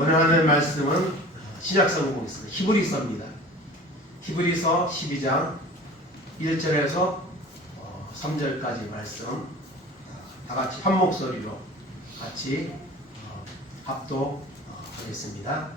오늘 하는 말씀은 신약성경 보겠습니다. 히브리서입니다. 히브리서 12장 1절에서 3절까지 말씀 다 같이 한 목소리로 같이 합독하겠습니다. 다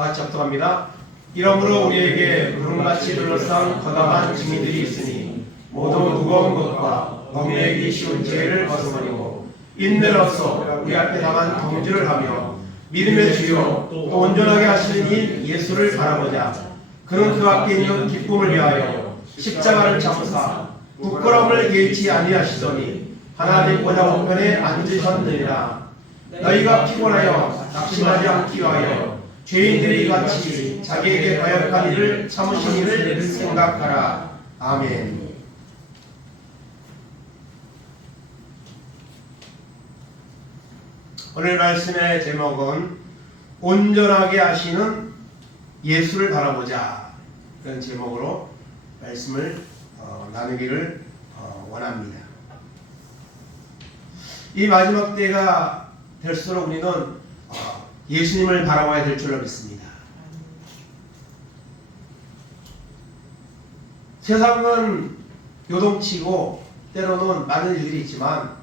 같이 합독합니다. 이러므로 우리에게 구름같이 둘러싼 거룩한 증인들이 있으니 모두 무거운 것과 얽매이기 쉬운 죄를 벗어버리고 인내로서 우리 앞에 당한 경주를 하며 믿음의 주요 또 온전하게 하시는 이 예수를 바라보자. 그는 그 앞에 있는 기쁨을 위하여 십자가를 참으사 부끄러움을 예치 아니하시더니 하나님 보좌 우편에 앉으셨느니라. 너희가 피곤하여 낙심하지 않기 위하여 죄인들이 같이 자기에게 거역한 일을 참으신 일을 생각하라. 아멘. 오늘 말씀의 제목은 온전하게 하시는 예수를 바라보자, 이런 제목으로 말씀을 나누기를 원합니다. 이 마지막 때가 될수록 우리는 예수님을 바라봐야 될 줄로 믿습니다. 세상은 요동치고 때로는 많은 일들이 있지만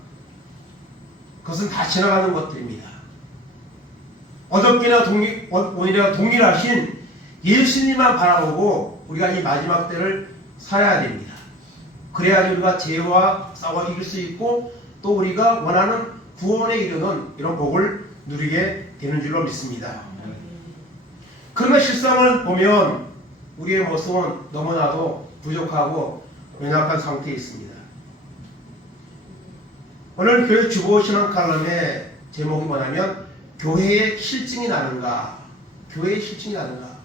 그것은 다 지나가는 것들입니다. 어저께나 오늘이나 동일하신 예수님만 바라보고 우리가 이 마지막 때를 살아야 됩니다. 그래야지 우리가 죄와 싸워 이길 수 있고 또 우리가 원하는 구원에 이르는 이런 복을 누리게 되는 줄로 믿습니다. 그러나 실상을 보면 우리의 모습은 너무나도 부족하고 연약한 상태에 있습니다. 오늘 교회 주보신앙 칼럼의 제목이 뭐냐면 교회의 실증이 나는가? 교회의 실증이 나는가?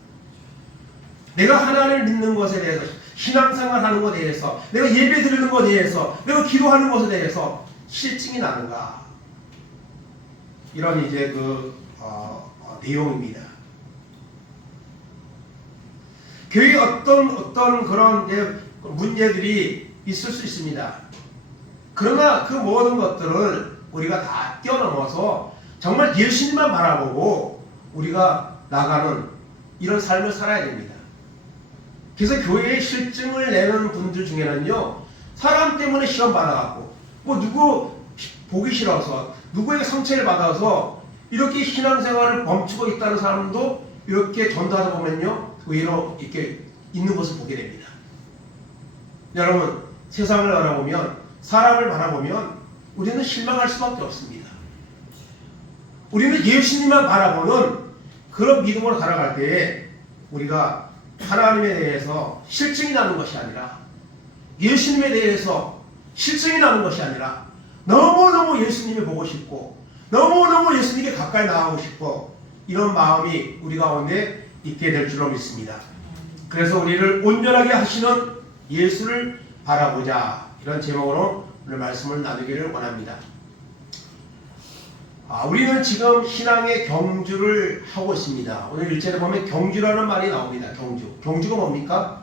내가 하나님을 믿는 것에 대해서, 신앙생활 하는 것에 대해서, 내가 예배 드리는 것에 대해서, 내가 기도하는 것에 대해서 실증이 나는가? 이런 이제 내용입니다. 교회에 어떤 그런 문제들이 있을 수 있습니다. 그러나 그 모든 것들을 우리가 다 뛰어넘어서 정말 예수님만 바라보고 우리가 나가는 이런 삶을 살아야 됩니다. 그래서 교회에 실증을 내는 분들 중에는요, 사람 때문에 시험 받아갖고 누구 보기 싫어서 누구에게 상처를 받아서 이렇게 신앙생활을 멈추고 있다는 사람도 이렇게 전도하다 보면요, 의외로 이렇게 있는 것을 보게 됩니다. 여러분, 세상을 바라보면, 사람을 바라보면 우리는 실망할 수밖에 없습니다. 우리는 예수님만 바라보는 그런 믿음으로 살아갈 때에 우리가 하나님에 대해서 실증이 나는 것이 아니라, 예수님에 대해서 실증이 나는 것이 아니라 너무너무 예수님이 보고 싶고 너무너무 예수님께 가까이 나가고 싶고 이런 마음이 우리 가운데 있게 될 줄로 믿습니다. 그래서 우리를 온전하게 하시는 예수를 바라보자, 이런 제목으로 오늘 말씀을 나누기를 원합니다. 우리는 지금 신앙의 경주를 하고 있습니다. 오늘 1절에 보면 경주라는 말이 나옵니다. 경주가 뭡니까?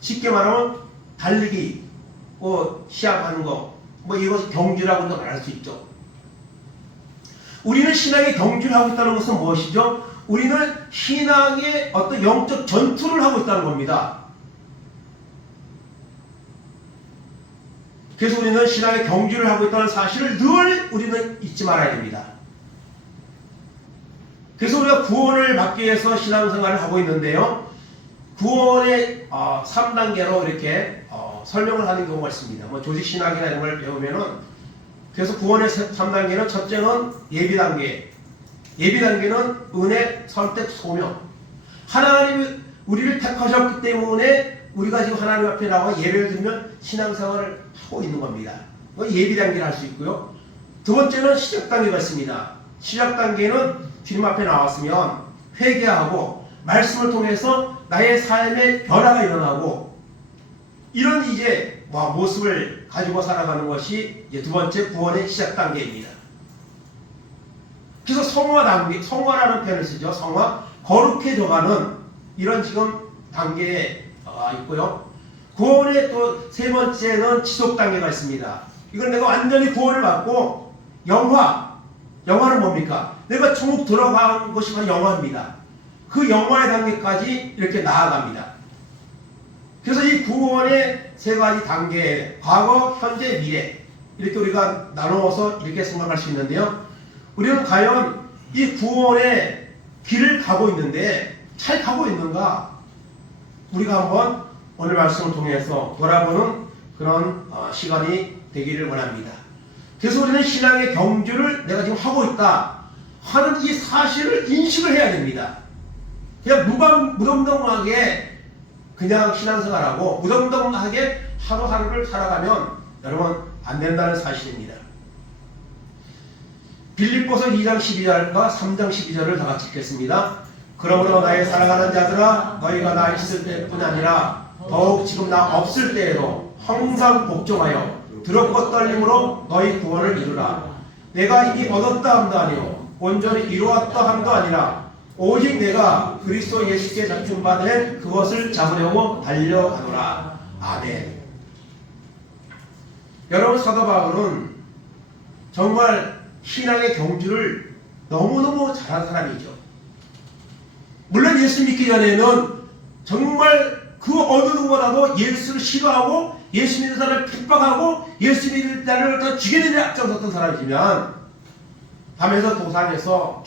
쉽게 말하면 달리기, 시합하는 거, 이것을 경주라고도 말할 수 있죠. 우리는 신앙의 경주를 하고 있다는 것은 무엇이죠? 우리는 신앙의 어떤 영적 전투를 하고 있다는 겁니다. 그래서 우리는 신앙의 경주를 하고 있다는 사실을 늘 우리는 잊지 말아야 됩니다. 그래서 우리가 구원을 받기 위해서 신앙생활을 하고 있는데요, 구원의 3단계로 이렇게 설명을 하는 경우가 있습니다. 조직신학이나 이런 걸 배우면은, 그래서 구원의 3단계는 첫째는 예비단계, 예비단계는 은혜, 선택, 소명. 하나님이 우리를 택하셨기 때문에 우리가 지금 하나님 앞에 나와 예배를 드리면 신앙생활을 하고 있는 겁니다. 예비단계를 할 수 있고요. 두 번째는 시작단계가 있습니다. 시작단계는 주님 앞에 나왔으면 회개하고 말씀을 통해서 나의 삶의 변화가 일어나고 이런 이제 모습을 가지고 살아가는 것이 이제 두 번째 구원의 시작단계입니다. 그래서 성화라는 표현을 쓰죠. 성화, 거룩해져가는 이런 지금 단계에 있고요. 구원의 또 세 번째는 지속 단계가 있습니다. 이건 내가 완전히 구원을 받고 영화는 뭡니까? 내가 천국 들어간 것이 바로 영화입니다. 그 영화의 단계까지 이렇게 나아갑니다. 그래서 이 구원의 세 가지 단계, 과거, 현재, 미래, 이렇게 우리가 나누어서 이렇게 생각할 수 있는데요. 우리는 과연 이 구원의 길을 가고 있는데 잘 가고 있는가? 우리가 한번 오늘 말씀을 통해서 돌아보는 그런 시간이 되기를 원합니다. 그래서 우리는 신앙의 경주를 내가 지금 하고 있다 하는 이 사실을 인식을 해야 됩니다. 그냥 무덤덤하게 그냥 신앙생활하고 무덤덤하게 하루하루를 살아가면 여러분 안 된다는 사실입니다. 빌립보서 2장 12절과 3장 12절을 다 같이 읽겠습니다. 그러므로 나의 사랑하는 자들아 너희가 나 있을 때뿐 아니라 더욱 지금 나 없을 때에도 항상 복종하여 두렵고 떨림으로 너희 구원을 이루라. 내가 이미 얻었다 함도 아니요 온전히 이루었다 함도 아니라 오직 내가 그리스도 예수께 잡힌 바 된 그것을 잡으려고 달려가노라. 아멘. 여러분, 사도 바울은 정말 신앙의 경주를 너무너무 잘한 사람이죠. 물론 예수 믿기 전에는 정말 그 어느 누구보다도 예수를 싫어하고 예수 믿는 사람을 핍박하고 예수 믿는 자를 다 죽이는 데 앞장섰던 사람이지만 밤에서 도상에서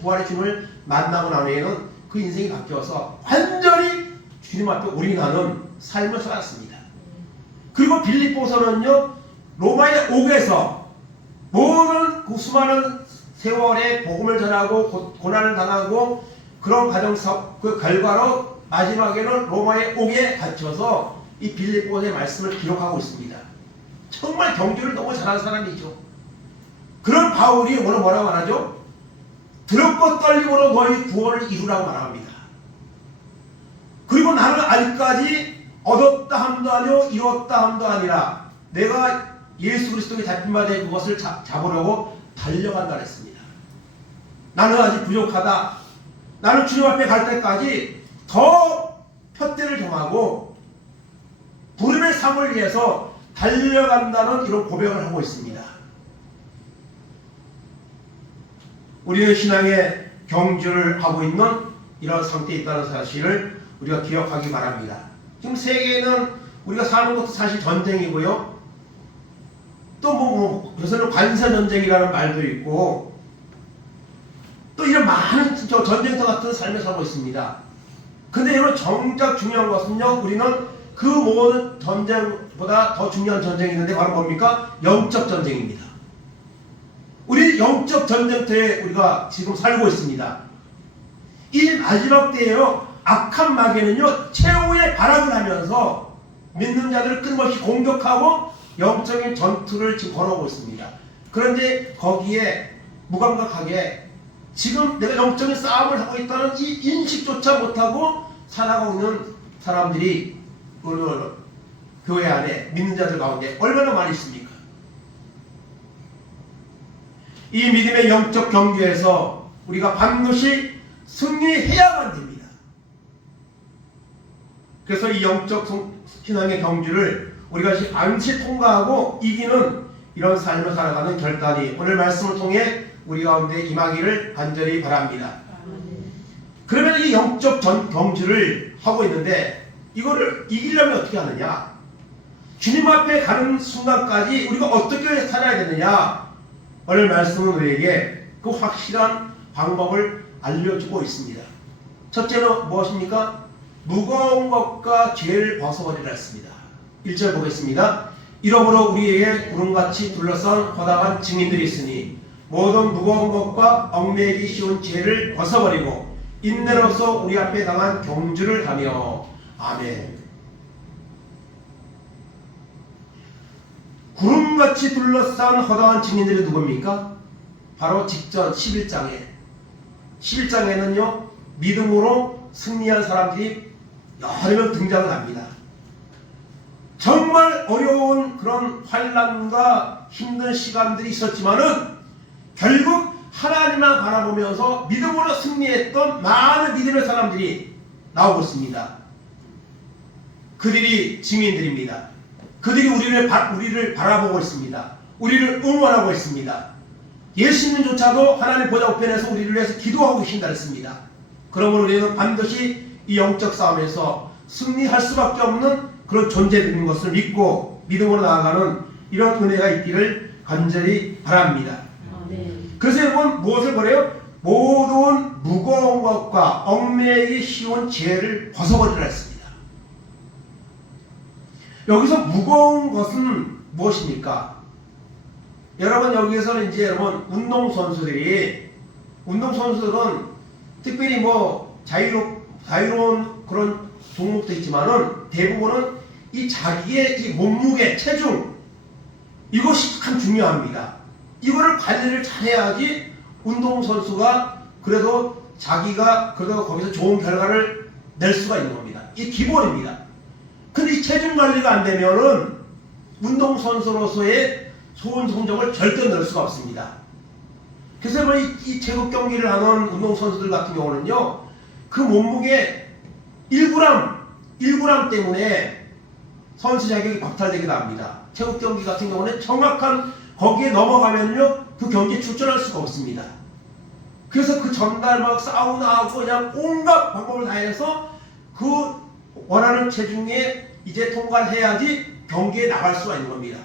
부활의 주님을 만나고 난 후에는 그 인생이 바뀌어서 완전히 주님 앞에 올인하는 삶을 살았습니다. 그리고 빌립보서는요, 로마의 옥에서 모든 그 수많은 세월의 복음을 전하고 고난을 당하고 그런 그 결과로 마지막에는 로마의 옥에 갇혀서 이 빌립보서의 말씀을 기록하고 있습니다. 정말 경주를 너무 잘한 사람이죠. 그런 바울이 오늘 뭐라고 말하죠? 두렵고 떨림으로 너희 구원을 이루라고 말합니다. 그리고 나는 아직까지 얻었다 함도 아니요 이뤘다 함도 아니라 내가 예수 그리스도에 잡힌 바 된 그것을 잡으려고 달려간다 했습니다. 나는 아직 부족하다. 나는 주님 앞에 갈 때까지 더 푯대를 정하고 부름의 삶을 위해서 달려간다는 이런 고백을 하고 있습니다. 우리는 신앙의 경주를 하고 있는 이런 상태에 있다는 사실을 우리가 기억하기 바랍니다. 지금 세계에는 우리가 사는 것도 사실 전쟁이고요. 또 요새는 관세전쟁이라는 말도 있고 또 이런 많은 전쟁터 같은 삶을 살고 있습니다. 근데 여러분 정작 중요한 것은요, 우리는 그 모든 전쟁보다 더 중요한 전쟁이 있는데 바로 뭡니까? 영적 전쟁입니다. 우리 영적 전쟁터에 우리가 지금 살고 있습니다. 이 마지막 때에요, 악한 마귀는요 최후의 발악을 하면서 믿는 자들을 끊임없이 공격하고 영적인 전투를 지금 걸어오고 있습니다. 그런데 거기에 무감각하게 지금 내가 영적인 싸움을 하고 있다는 이 인식조차 못하고 살아가고 있는 사람들이 오늘 교회 안에 믿는 자들 가운데 얼마나 많이 있습니까? 이 믿음의 영적 경주에서 우리가 반드시 승리해야만 됩니다. 그래서 이 영적 신앙의 경주를 우리가 반드시 통과하고 이기는 이런 삶을 살아가는 결단이 오늘 말씀을 통해 우리 가운데 임하기를 간절히 바랍니다. 그러면 이 영적 경주를 하고 있는데 이거를 이기려면 어떻게 하느냐? 주님 앞에 가는 순간까지 우리가 어떻게 살아야 되느냐? 오늘 말씀은 우리에게 그 확실한 방법을 알려주고 있습니다. 첫째는 무엇입니까? 무거운 것과 죄를 벗어버리라 했습니다. 1절 보겠습니다. 이러므로 우리에게 구름같이 둘러싼 허다한 증인들이 있으니 모든 무거운 것과 얽매이기 쉬운 죄를 벗어버리고 인내로서 우리 앞에 당한 경주를 하며. 아멘. 구름같이 둘러싼 허다한 증인들이 누굽니까? 바로 직전 11장에는요 믿음으로 승리한 사람들이 여러 명 등장을 합니다. 정말 어려운 그런 환난과 힘든 시간들이 있었지만은 결국 하나님만 바라보면서 믿음으로 승리했던 많은 믿음의 사람들이 나오고 있습니다. 그들이 증인들입니다. 그들이 우리를 바라보고 있습니다. 우리를 응원하고 있습니다. 예수님조차도 하나님 보좌 우편에서 우리를 위해서 기도하고 계신다 했습니다. 그러므로 우리는 반드시 이 영적 싸움에서 승리할 수밖에 없는 그런 존재되는 것을 믿고 믿음으로 나아가는 이런 은혜가 있기를 간절히 바랍니다. 그래서 여러분 무엇을 버려요? 모든 무거운 것과 얽매이기 쉬운 죄를 벗어버리라 했습니다. 여기서 무거운 것은 무엇입니까? 여러분 여기에서는 이제 여러분 운동선수들은 특별히 뭐 자유로운 그런 종목도 있지만은 대부분은 이 자기의 이 몸무게, 체중 이것이 참 중요합니다. 이거를 관리를 잘해야지 운동선수가 그래도 자기가 그래도 거기서 좋은 결과를 낼 수가 있는 겁니다. 이게 기본입니다. 근데 이 체중 관리가 안 되면은 운동선수로서의 좋은 성적을 절대 낼 수가 없습니다. 그래서 이 체육 경기를 하는 운동선수들 같은 경우는요, 그 몸무게 1g 때문에 선수 자격이 박탈되기도 합니다. 체육 경기 같은 경우는 정확한 거기에 넘어가면요, 그 경기에 출전할 수가 없습니다. 그래서 그 전날 막 사우나하고 그냥 온갖 방법을 다해서 그 원하는 체중에 이제 통과를 해야지 경기에 나갈 수가 있는 겁니다.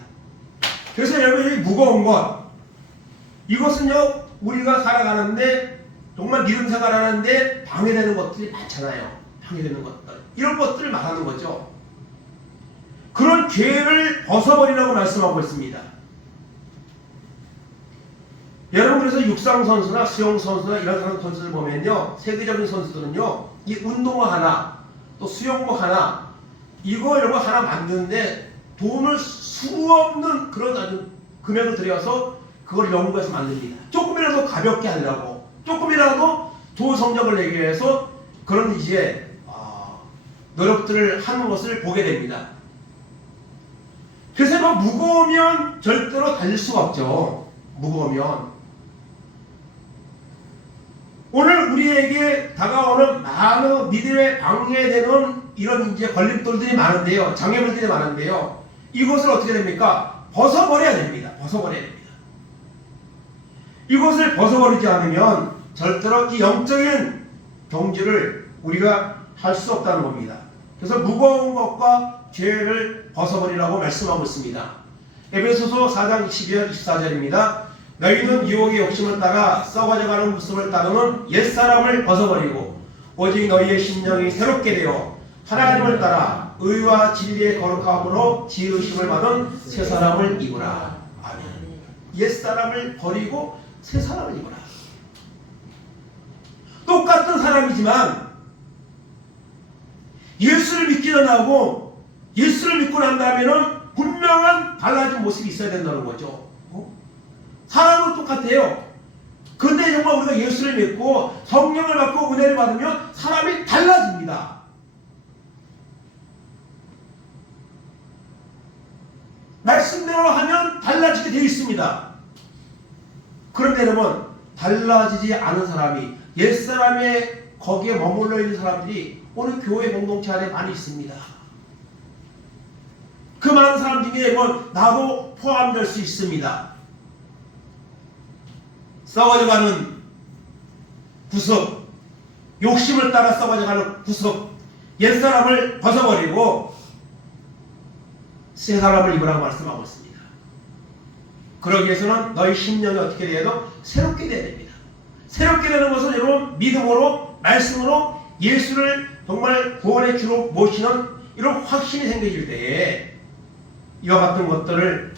그래서 여러분이 무거운 것, 이것은요, 우리가 살아가는데 정말 믿음 생활하는데 방해되는 것들이 많잖아요. 방해되는 것들, 이런 것들을 말하는 거죠. 그런 죄를 벗어버리라고 말씀하고 있습니다. 여러분 그래서 육상선수나 수영선수나 이런 선수들 보면요, 세계적인 선수들은요, 이 운동화 하나 또 수영복 하나 이거 여러분 하나 만드는데 돈을 수 없는 그런 아주 금액을 들여서 그걸 연구해서 만듭니다. 조금이라도 가볍게 하려고, 조금이라도 좋은 성적을 내기 위해서 그런 이제 노력들을 하는 것을 보게 됩니다. 그래서 뭐 무거우면 절대로 달릴 수가 없죠. 무거우면. 오늘 우리에게 다가오는 많은 믿음에 방해되는 이런 이제 걸림돌들이 많은데요. 장애물들이 많은데요. 이것을 어떻게 됩니까? 벗어버려야 됩니다. 벗어버려야 됩니다. 이것을 벗어버리지 않으면 절대로 이 영적인 경주를 우리가 할 수 없다는 겁니다. 그래서 무거운 것과 죄를 벗어버리라고 말씀하고 있습니다. 에베소서 4장 12절 24절입니다. 너희는 유혹의 욕심을 따라 썩어져가는 모습을 따르는 옛사람을 벗어버리고 오직 너희의 심령이 새롭게 되어 하나님을 따라 의와 진리의 거룩함으로 지으심을 받은 새사람을 입으라. 아멘. 옛사람을 버리고 새사람을 입으라. 똑같은 사람이지만 예수를 믿기 전하고 예수를 믿고 난 다음에는 분명한 달라진 모습이 있어야 된다는 거죠. 사람은 똑같아요. 근데 정말 우리가 예수를 믿고 성령을 받고 은혜를 받으면 사람이 달라집니다. 말씀대로 하면 달라지게 되어 있습니다. 그런데 여러분, 달라지지 않은 사람이, 옛사람의 거기에 머물러 있는 사람들이 오늘 교회 공동체 안에 많이 있습니다. 그 많은 사람 중에 나도 포함될 수 있습니다. 썩어져가는 구습, 욕심을 따라 썩어져가는 구습, 옛사람을 벗어버리고 새사람을 입으라고 말씀하고 있습니다. 그러기 위해서는 너희 심령이 어떻게 돼야 새롭게 돼야 됩니다. 새롭게 되는 것은 여러분 믿음으로, 말씀으로 예수를 정말 구원의 주로 모시는 이런 확신이 생겨질 때에 이와 같은 것들을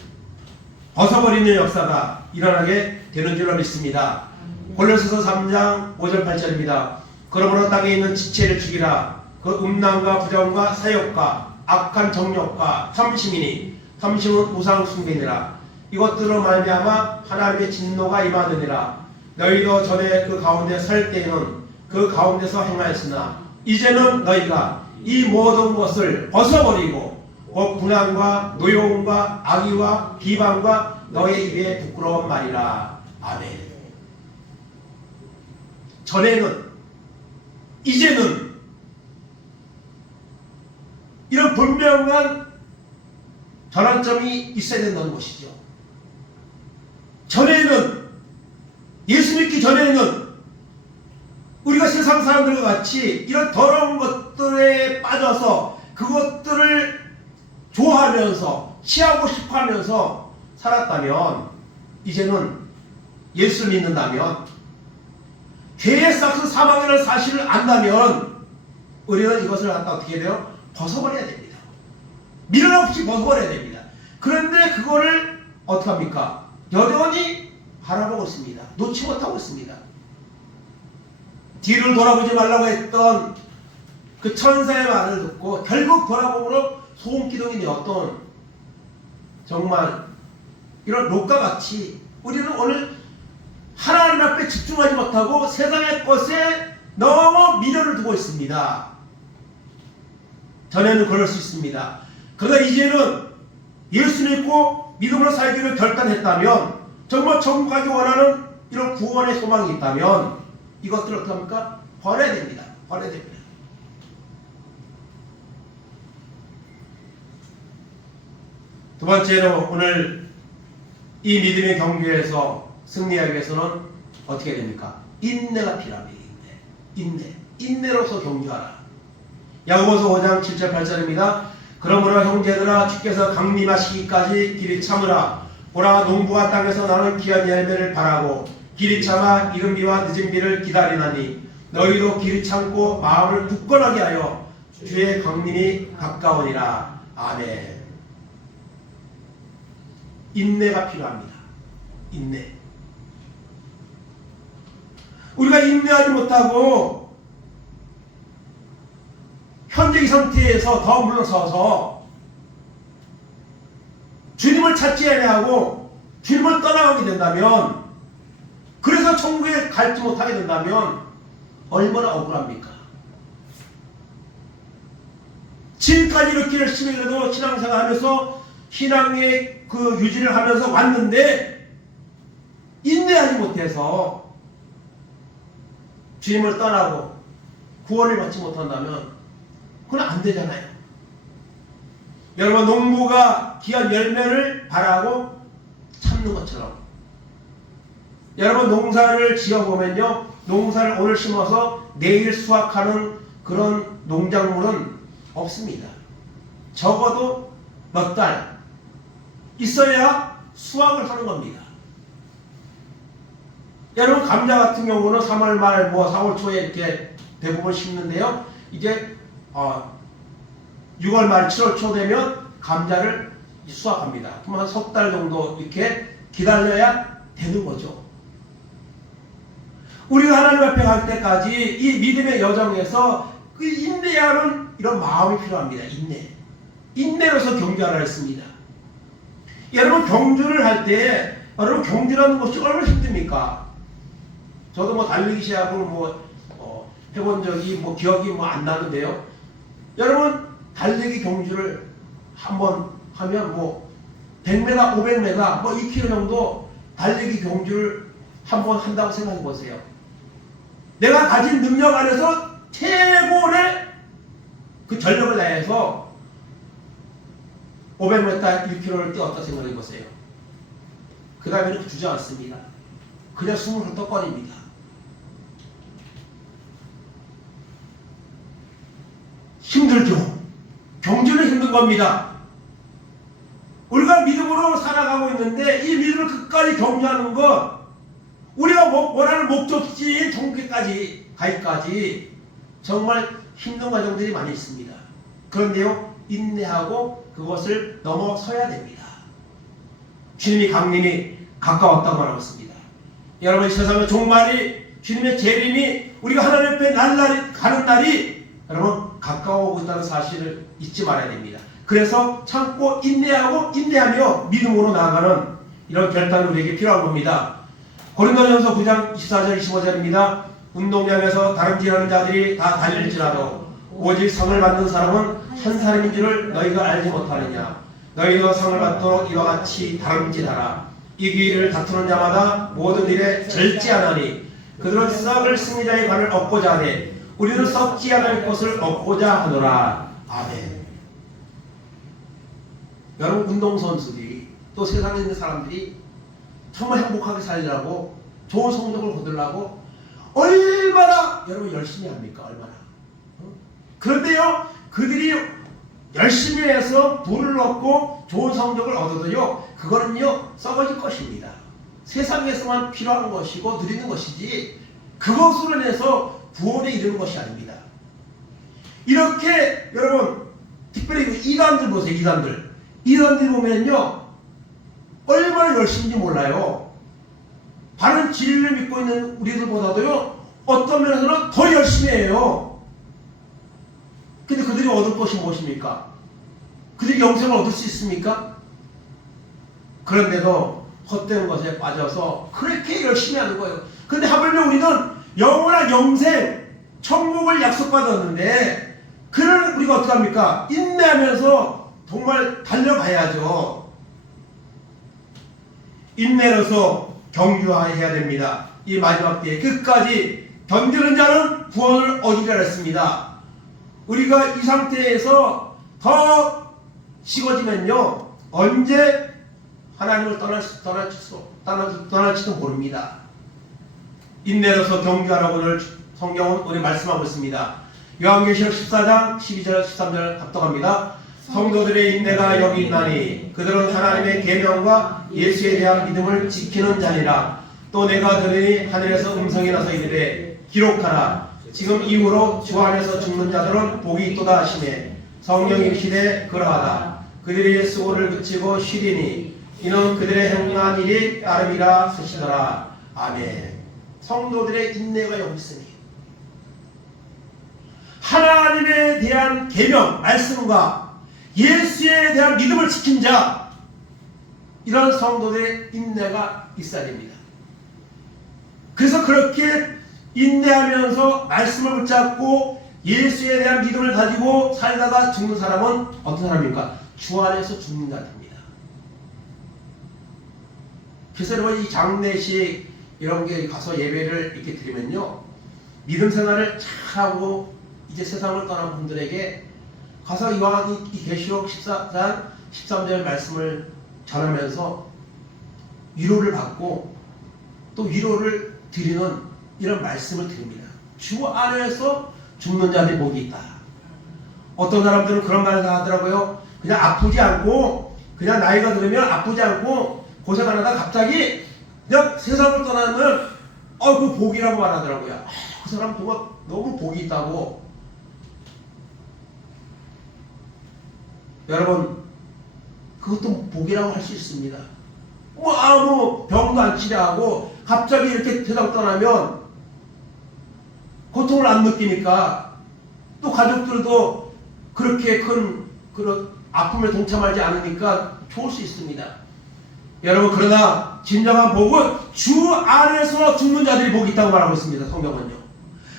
벗어버리는 역사가 일어나게 되는 줄로 믿습니다. 골로새서 3장 5절 8절입니다. 그러므로 땅에 있는 지체를 죽이라. 그 음란과 부정과 사욕과 악한 정욕과 탐심이니 탐심은 우상 숭배니라. 이것들로 말미암아 하나님의 진노가 임하느니라. 너희도 전에 그 가운데 설 때에는 그 가운데서 행하였으나 이제는 너희가 이 모든 것을 벗어버리고 곧 분향과 노여움과 악의와 비방과 너의 입에 부끄러운 말이라. 아멘. 전에는, 이제는 이런 분명한 전환점이 있어야 된다는 것이죠. 전에는 사람들과 같이 이런 더러운 것들에 빠져서 그것들을 좋아하면서 취하고 싶어 하면서 살았다면, 이제는 예수를 믿는다면, 죄의 싹은 사망이라는 사실을 안다면 우리는 이것을 갖다 어떻게 해요? 벗어버려야 됩니다. 미련 없이 벗어버려야 됩니다. 그런데 그거를 어떻게 합니까? 여전히 바라보고 있습니다. 놓지 못하고 있습니다. 뒤를 돌아보지 말라고 했던 그 천사의 말을 듣고 결국 돌아보므로 소음기둥이 되었던, 정말 이런 롯과 같이 우리는 오늘 하나님 앞에 집중하지 못하고 세상의 것에 너무 미련을 두고 있습니다. 전에는 그럴 수 있습니다. 그러나 이제는 예수 믿고 믿음으로 살기를 결단했다면, 정말 천국 가기 원하는 이런 구원의 소망이 있다면 이것들을 어떻게 합니까? 버려야 됩니다. 버려야 됩니다. 두 번째로, 오늘 이 믿음의 경주에서 승리하기 위해서는 어떻게 됩니까? 인내가 필요합니다. 인내로서 경주하라. 야고보서 5장 7절 8절입니다. 그러므로 형제들아, 주께서 강림하시기까지 길이 참으라. 보라, 농부가 땅에서 나는 귀한 열매를 바라고 길이 참아 이른 비와 늦은 비를 기다리나니, 너희도 길이 참고 마음을 굳건하게 하여 주의 강림이 가까우니라. 아멘. 인내가 필요합니다. 인내. 우리가 인내하지 못하고 현재 이 상태에서 더 물러서서 주님을 찾지 아니하고 주님을 떠나가게 된다면, 그래서 천국에 갈지 못하게 된다면 얼마나 억울합니까? 지금까지 이렇게 열심히 그래도 신앙생활 하면서 신앙의 그 유지를 하면서 왔는데 인내하지 못해서 주님을 떠나고 구원을 받지 못한다면 그건 안 되잖아요. 여러분, 농부가 귀한 열매를 바라고 참는 것처럼, 여러분 농사를 지어보면요, 농사를 오늘 심어서 내일 수확하는 그런 농작물은 없습니다. 적어도 몇 달 있어야 수확을 하는 겁니다. 여러분, 감자 같은 경우는 3월 말, 4월 초에 이렇게 대부분 심는데요, 이제 6월 말, 7월 초 되면 감자를 수확합니다. 그럼 한 석 달 정도 이렇게 기다려야 되는 거죠. 우리가 하나님 앞에 갈 때까지 이 믿음의 여정에서 그 인내하는 이런 마음이 필요합니다. 인내로서 경주하라 했습니다. 여러분, 경주를 할 때, 여러분, 경주라는 것이 얼마나 힘듭니까? 저도 달리기 시합을 해본 적이 기억이 안 나는데요. 여러분, 달리기 경주를 한번 하면 100m, 500m, 2km 정도 달리기 경주를 한번 한다고 생각해 보세요. 내가 가진 능력 안에서 최고의 그 전력을 다해서 500m, 1km를 뛰었다 생각해 보세요. 그 다음에는 주저앉습니다. 그냥 숨을 헐떡거립니다. 힘들죠. 경주는 힘든 겁니다. 우리가 믿음으로 살아가고 있는데 이 믿음을 끝까지 경주하는 것, 우리가 원하는 목적지인 천국까지 가기까지 정말 힘든 과정들이 많이 있습니다. 그런데요, 인내하고 그것을 넘어서야 됩니다. 주님이 강림이 가까웠다고 말하고 있습니다. 여러분, 이 세상의 종말이, 주님의 재림이, 우리가 하나님 앞에 가는 날이 여러분 가까워오고 있다는 사실을 잊지 말아야 됩니다. 그래서 참고 인내하며 믿음으로 나아가는 이런 결단이 우리에게 필요한 겁니다. 고린도전서 9장 24절 25절입니다. 운동장에서 다름질하는 자들이 다 달릴지라도 오직 상을 받는 사람은 한 사람인 줄을 너희가 알지 못하느냐. 너희도 상을 받도록 이와 같이 다름질하라. 이기를 다투는 자마다 모든 일에 절제하나니 그들은 썩을 승리자의 관을 얻고자 하되 우리는 썩지 않을 것을 얻고자 하노라. 아멘. 여러분, 운동선수들이 또 세상에 있는 사람들이 정말 행복하게 살려고, 좋은 성적을 거두려고 얼마나 여러분 열심히 합니까? 얼마나? 그런데요, 그들이 열심히 해서 부를 얻고 좋은 성적을 얻어도요, 그거는요 썩어질 것입니다. 세상에서만 필요한 것이고 누리는 것이지 그것으로 인해서 구원에 이르는 것이 아닙니다. 이렇게 여러분 특별히 이단들 보세요. 이단들 보면요 얼마나 열심인지 몰라요. 바른 진리를 믿고 있는 우리들보다도요 어떤 면에서는 더 열심히 해요. 근데 그들이 얻을 것이 무엇입니까? 그들이 영생을 얻을 수 있습니까? 그런데도 헛된 것에 빠져서 그렇게 열심히 하는 거예요. 근데 하물며 우리는 영원한 영생, 천국을 약속받았는데 그를 우리가 어떻게 합니까? 인내하면서 정말 달려가야죠. 인내로서 경주해야 됩니다. 이 마지막 때에 끝까지 견디는 자는 구원을 얻으리라 했습니다. 우리가 이 상태에서 더 식어지면요 언제 하나님을 떠날지도 모릅니다. 인내로서 경주하라고 오늘 성경은 우리 말씀하고 있습니다. 요한계시록 14장 12절 13절 합독합니다. 성도들의 인내가 여기 있나니 그들은 하나님의 계명과 예수에 대한 믿음을 지키는 자니라. 또 내가 들으니 하늘에서 음성이 나서 이르되 기록하라. 지금 이후로 주 안에서 죽는 자들은 복이 있도다 하시매 성령이 이르시되 그러하다. 그들의 수고를 그치고 쉬리니 이는 그들의 행한 일이 따름이라 하시더라. 아멘. 성도들의 인내가 여기 있으니 하나님에 대한 계명, 말씀과 예수에 대한 믿음을 지킨 자, 이런 성도들의 인내가 있어야 됩니다. 그래서 그렇게 인내하면서 말씀을 붙잡고 예수에 대한 믿음을 가지고 살다가 죽는 사람은 어떤 사람입니까? 주 안에서 죽는 자입니다. 그래서 여러분 이 장례식 이런 게 가서 예배를 이렇게 드리면요 믿음 생활을 잘하고 이제 세상을 떠난 분들에게 가서 이왕 이 계시록 14장 13절 말씀을 전하면서 위로를 받고 또 위로를 드리는 이런 말씀을 드립니다. 주 안에서 죽는 자들이 복이 있다. 어떤 사람들은 그런 말을 하더라고요. 그냥 아프지 않고 그냥 나이가 들으면 아프지 않고 고생 안 하다가 갑자기 그냥 세상을 떠나면 그 복이라고 말하더라고요. 그 사람 너무 복이 있다고. 여러분 그것도 복이라고 할 수 있습니다. 아무 병도 안 치료하고 갑자기 이렇게 세상 떠나면 고통을 안 느끼니까 또 가족들도 그렇게 큰 그런 아픔에 동참하지 않으니까 좋을 수 있습니다. 여러분 그러나 진정한 복은 주 안에서 죽는 자들이 복이 있다고 말하고 있습니다. 성경은요.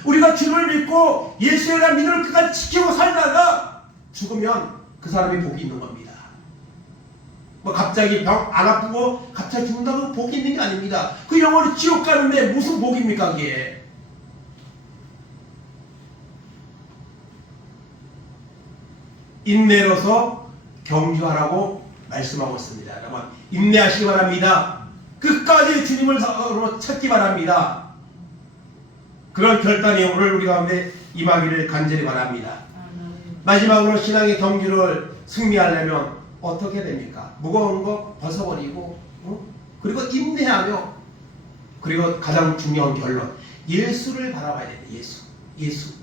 우리가 주를 믿고 예수에 대한 믿음을 끝까지 지키고 살다가 죽으면 그 사람이 복이 있는 겁니다. 갑자기 병 안 아프고 갑자기 죽는다고 복이 있는 게 아닙니다. 그 영혼이 지옥 가는데 무슨 복입니까 그게? 인내로서 경주하라고 말씀하고 있습니다. 여러분 인내하시기 바랍니다. 끝까지 주님을 찾기 바랍니다. 그런 결단이 오늘 우리 가운데 임하기를 간절히 바랍니다. 마지막으로 신앙의 경주를 승리하려면 어떻게 됩니까? 무거운 거 벗어버리고 그리고 인내하며 그리고 가장 중요한 결론 예수를 바라봐야 됩니다. 예수.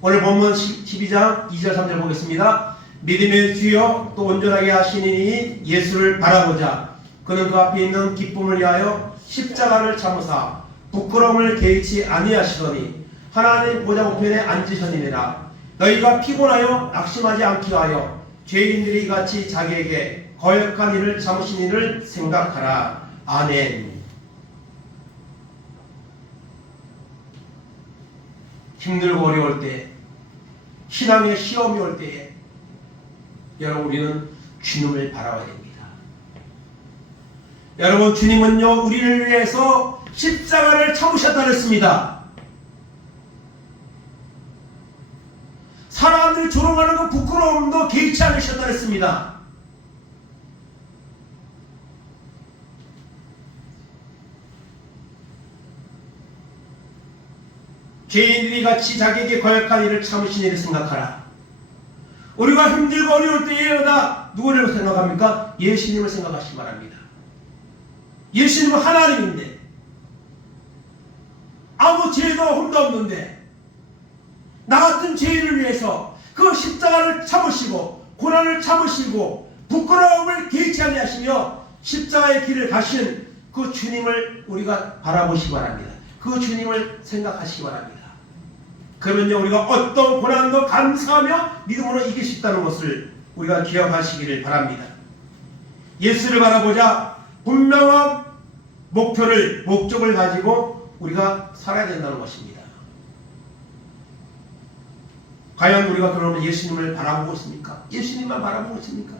오늘 본문 12장 2절 3절 보겠습니다. 믿음의 주여 또 온전하게 하시니 예수를 바라보자. 그는 그 앞에 있는 기쁨을 위하여 십자가를 참으사 부끄러움을 개의치 아니하시더니 하나님 보좌 우편에 앉으셨느니라. 너희가 피곤하여 낙심하지 않기 하여 죄인들이 같이 자기에게 거역한 일을 참으신 일을 생각하라. 아멘. 힘들고 어려울 때, 신앙의 시험이 올 때에 여러분 우리는 주님을 바라봐야 됩니다. 여러분 주님은요 우리를 위해서 십자가를 참으셨다 그랬습니다. 사람들이 조롱하는 그 부끄러움도 개의치 않으셨다 그랬습니다. 죄인들이 같이 자기에게 거역한 일을 참으신 일을 생각하라. 우리가 힘들고 어려울 때에마다 누구를 생각합니까? 예수님을 생각하시기 바랍니다. 예수님은 하나님인데 아무 죄도 흠도 없는데 나 같은 죄인을 위해서 그 십자가를 참으시고 고난을 참으시고 부끄러움을 개의치 아니하시며 십자가의 길을 가신 그 주님을 우리가 바라보시기 바랍니다. 그 주님을 생각하시기 바랍니다. 그러면요 우리가 어떤 고난도 감사하며 믿음으로 이길 수 있다는 것을 우리가 기억하시기를 바랍니다. 예수를 바라보자 분명한 목적을 가지고 우리가 살아야 된다는 것입니다. 과연 우리가 그러면 예수님을 바라보고 있습니까? 예수님만 바라보고 있습니까?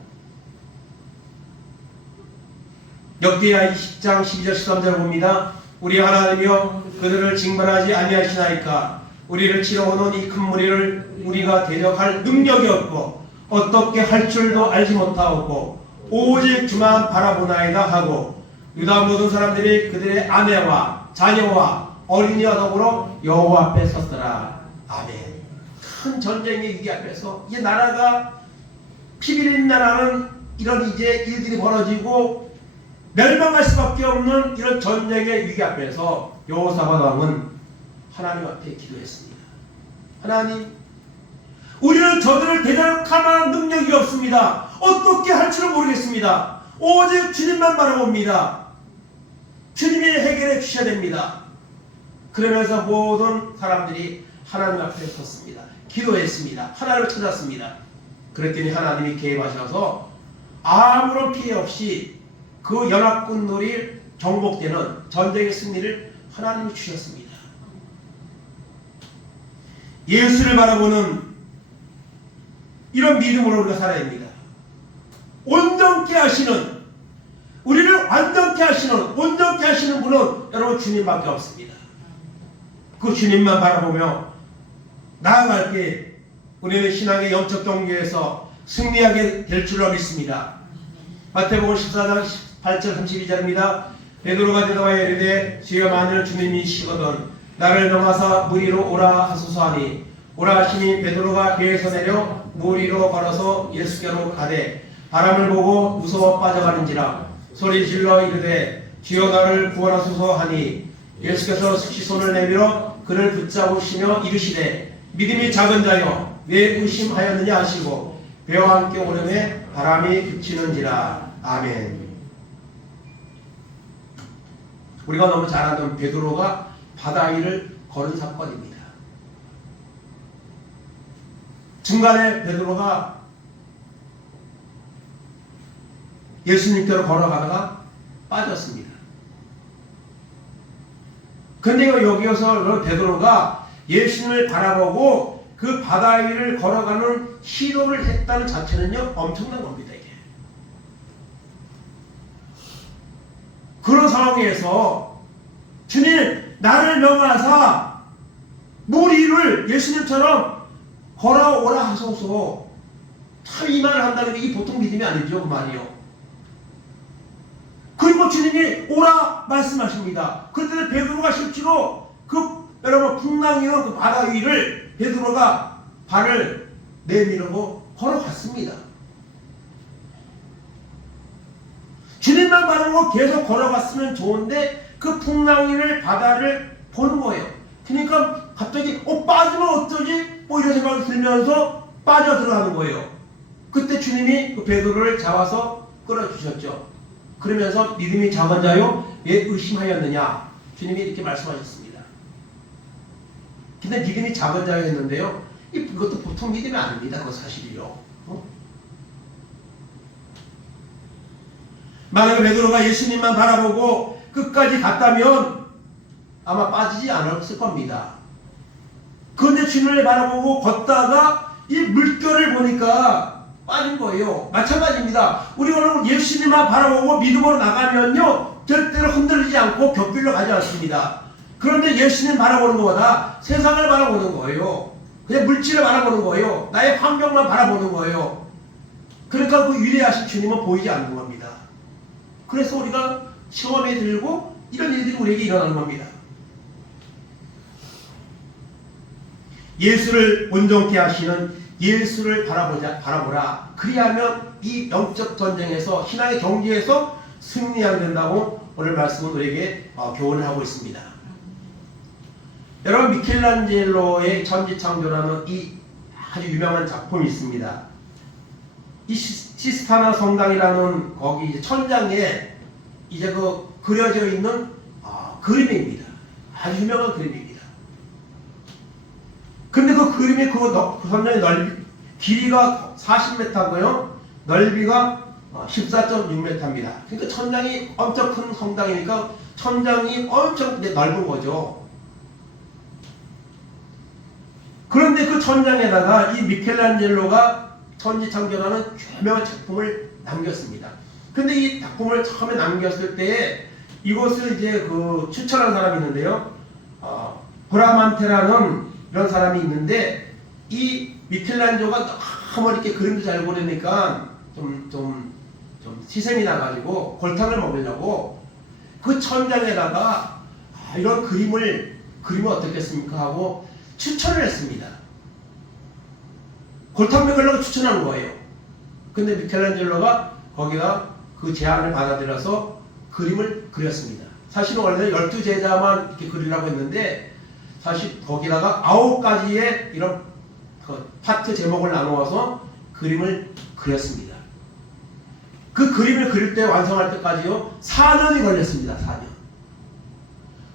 역대하 20장 12절 13절 봅니다. 우리 하나님이여 그들을 징벌하지 아니하시나이까. 우리를 치러오는 이 큰 무리를 우리가 대적할 능력이 없고 어떻게 할 줄도 알지 못하고 오직 주만 바라보나이다 하고 유다 모든 사람들이 그들의 아내와 자녀와 어린이와 더불어 여호와 앞에 섰더라. 아멘. 큰 전쟁의 위기 앞에서 이 나라가 피비린 나라는 이런 이제 일들이 벌어지고 멸망할 수밖에 없는 이런 전쟁의 위기 앞에서 여호사밧 왕은 하나님 앞에 기도했습니다. 하나님, 우리는 저들을 대적할 만한 능력이 없습니다. 어떻게 할 줄을 모르겠습니다. 오직 주님만 바라봅니다. 주님이 해결해 주셔야 됩니다. 그러면서 모든 사람들이 하나님 앞에 섰습니다. 기도했습니다. 하나님을 찾았습니다. 그랬더니 하나님이 개입하셔서 아무런 피해 없이 그 연합군들이 정복되는 전쟁의 승리를 하나님이 주셨습니다. 예수를 바라보는 이런 믿음으로 우리가 살아야 됩니다. 온전케 하시는, 우리를 완전케 하시는, 온전케 하시는 분은 여러분 주님밖에 없습니다. 그 주님만 바라보며 나아갈 때 우리는 신앙의 영적 경계에서 승리하게 될 줄로 믿습니다. 마태복음 14장 8절 32절입니다. 베드로가 대답하여 이르되 주여 만일 주님이시거든 나를 넘어서 물 위로 오라 하소서 하니 오라 하시니 베드로가 배에서 내려 물 위로 걸어서 예수께로 가되 바람을 보고 무서워 빠져가는지라 소리 질러 이르되 주여 나를 구원하소서 하니 예수께서 즉시 손을 내밀어 그를 붙잡으시며 이르시되 믿음이 작은 자여 왜 의심하였느냐 하시고 배와 함께 오름에 바람이 그치는지라. 아멘. 우리가 너무 잘 아는 베드로가 바다 위를 걸은 사건입니다. 중간에 베드로가 예수님께로 걸어가다가 빠졌습니다. 근데 여기서 베드로가 예수님을 바라보고 그 바다 위를 걸어가는 시도를 했다는 자체는요 엄청난 겁니다. 이게 그런 상황에서 주님 나를 명하사 물 위를 예수님처럼 걸어오라 하소서. 참 이 말을 한다는 게 이게 보통 믿음이 아니죠. 그 말이요. 그리고 주님이 오라 말씀하십니다. 그때 베드로가 실제로 여러분 풍랑이는 그 바다 위를 베드로가 발을 내밀고 걸어갔습니다. 주님만 바라보고 계속 걸어갔으면 좋은데 그 풍랑이를 바다를 보는 거예요. 그러니까 갑자기 빠지면 어쩌지? 이런 생각이 들면서 빠져 들어가는 거예요. 그때 주님이 그 베드로를 잡아서 끌어주셨죠. 그러면서 믿음이 작은 자요 왜 의심하였느냐 주님이 이렇게 말씀하셨습니다. 근데 믿음이 작은 자였는데요 이것도 보통 믿음이 아닙니다. 그거 사실이요. 만약에 베드로가 예수님만 바라보고 끝까지 갔다면 아마 빠지지 않았을 겁니다. 그런데 주님을 바라보고 걷다가 이 물결을 보니까 빠진 거예요. 마찬가지입니다. 우리가 오늘 예수님만 바라보고 믿음으로 나가면요 절대로 흔들리지 않고 곁길로 가지 않습니다. 그런데 예수님 바라보는 것보다 세상을 바라보는 거예요. 그냥 물질을 바라보는 거예요. 나의 환경만 바라보는 거예요. 그러니까 그 위대하신 주님은 보이지 않는 겁니다. 그래서 우리가 시험에 들고 이런 일들이 우리에게 일어나는 겁니다. 예수를 온전케 하시는 예수를 바라보라. 그리하면 이 영적 전쟁에서 신앙의 경기에서 승리하게 된다고 오늘 말씀은 우리에게 교훈을 하고 있습니다. 여러분, 미켈란젤로의 천지창조라는 이 아주 유명한 작품이 있습니다. 이 시스타나 성당이라는 거기 이제 천장에 이제 그 그려져 있는 그림입니다. 아주 유명한 그림입니다. 근데 그 그림의 그 성당의 넓이, 길이가 40m고요. 넓이가 14.6m입니다. 그러니까 천장이 엄청 큰 성당이니까 천장이 엄청 넓은 거죠. 그런데 그 천장에다가 이 미켈란젤로가 천지창조라는 유명한 작품을 남겼습니다. 근데 이 작품을 처음에 남겼을 때 이것을 이제 그 추천한 사람이 있는데요. 브라만테라는 이런 사람이 있는데 이 미켈란젤로가 너무 이렇게 그림도 잘 그리니까 좀 희생이 나가지고 골탕을 먹으려고 그 천장에다가 이런 그림을 그리면 어떻겠습니까 하고 추천을 했습니다. 골탕 먹으려고 추천한 거예요. 근데 미켈란젤로가 거기다 그 제안을 받아들여서 그림을 그렸습니다. 사실은 원래 12제자만 이렇게 그리려고 했는데 사실 거기다가 9가지의 이런 그 파트 제목을 나누어서 그림을 그렸습니다. 그 그림을 그릴 때 완성할 때까지요 4년이 걸렸습니다.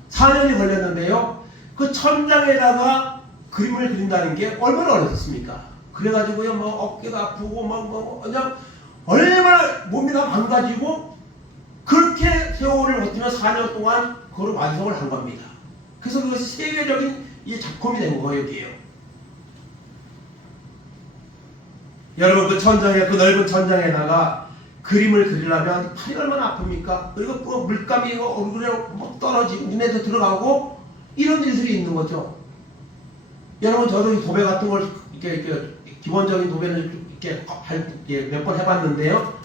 4년이 걸렸는데요. 그 천장에다가 그림을 그린다는 게 얼마나 어렵습니까? 그래가지고요 뭐 어깨가 아프고 뭐 그냥 얼마나 몸이 다 망가지고 그렇게 세월을 버티며 4년 동안 그걸 완성을 한 겁니다. 그래서 그것이 세계적인 이 작품이 된 거예요. 여러분, 그 천장에, 그 넓은 천장에다가 그림을 그리려면 팔이 얼마나 아픕니까? 그리고 그 물감이 얼굴에 막 떨어지고 눈에도 들어가고 이런 일들이 있는 거죠. 여러분, 저도 도배 같은 걸 이렇게 기본적인 도배는 이렇게 몇 번 해봤는데요.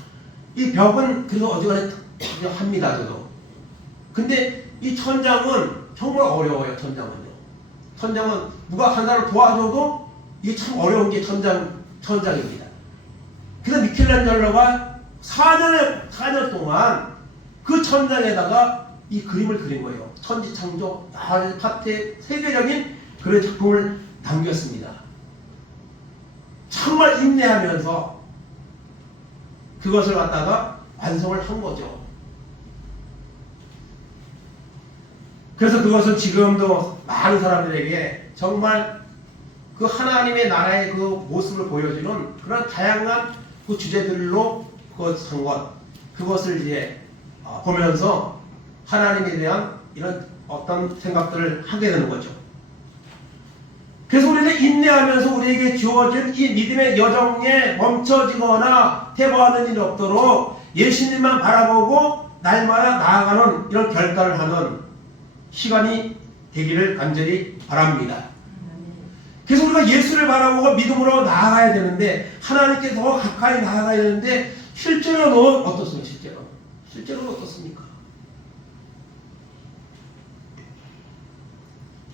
이 벽은 그래서 어지간히 합니다, 저도. 근데 이 천장은 정말 어려워요, 천장은요. 천장은 누가 한 사람 도와줘도 이게 참 어려운 게 천장입니다. 그래서 미켈란젤로가 4년 동안 그 천장에다가 이 그림을 그린 거예요. 천지창조 파트의 세계적인 그런 작품을 남겼습니다. 정말 인내하면서 그것을 갖다가 완성을 한 거죠. 그래서 그것은 지금도 많은 사람들에게 정말 그 하나님의 나라의 그 모습을 보여주는 그런 다양한 그 주제들로 그것한 것, 그것을 이제 보면서 하나님에 대한 이런 어떤 생각들을 하게 되는 거죠. 그래서 우리는 인내하면서 우리에게 주어진 이 믿음의 여정에 멈춰지거나 퇴보하는 일이 없도록 예수님만 바라보고 날마다 나아가는 이런 결단을 하는 시간이 되기를 간절히 바랍니다. 그래서 우리가 예수를 바라보고 믿음으로 나아가야 되는데 하나님께 더 가까이 나아가야 되는데 실제로는 어떻습니까? 실제로는 어떻습니까?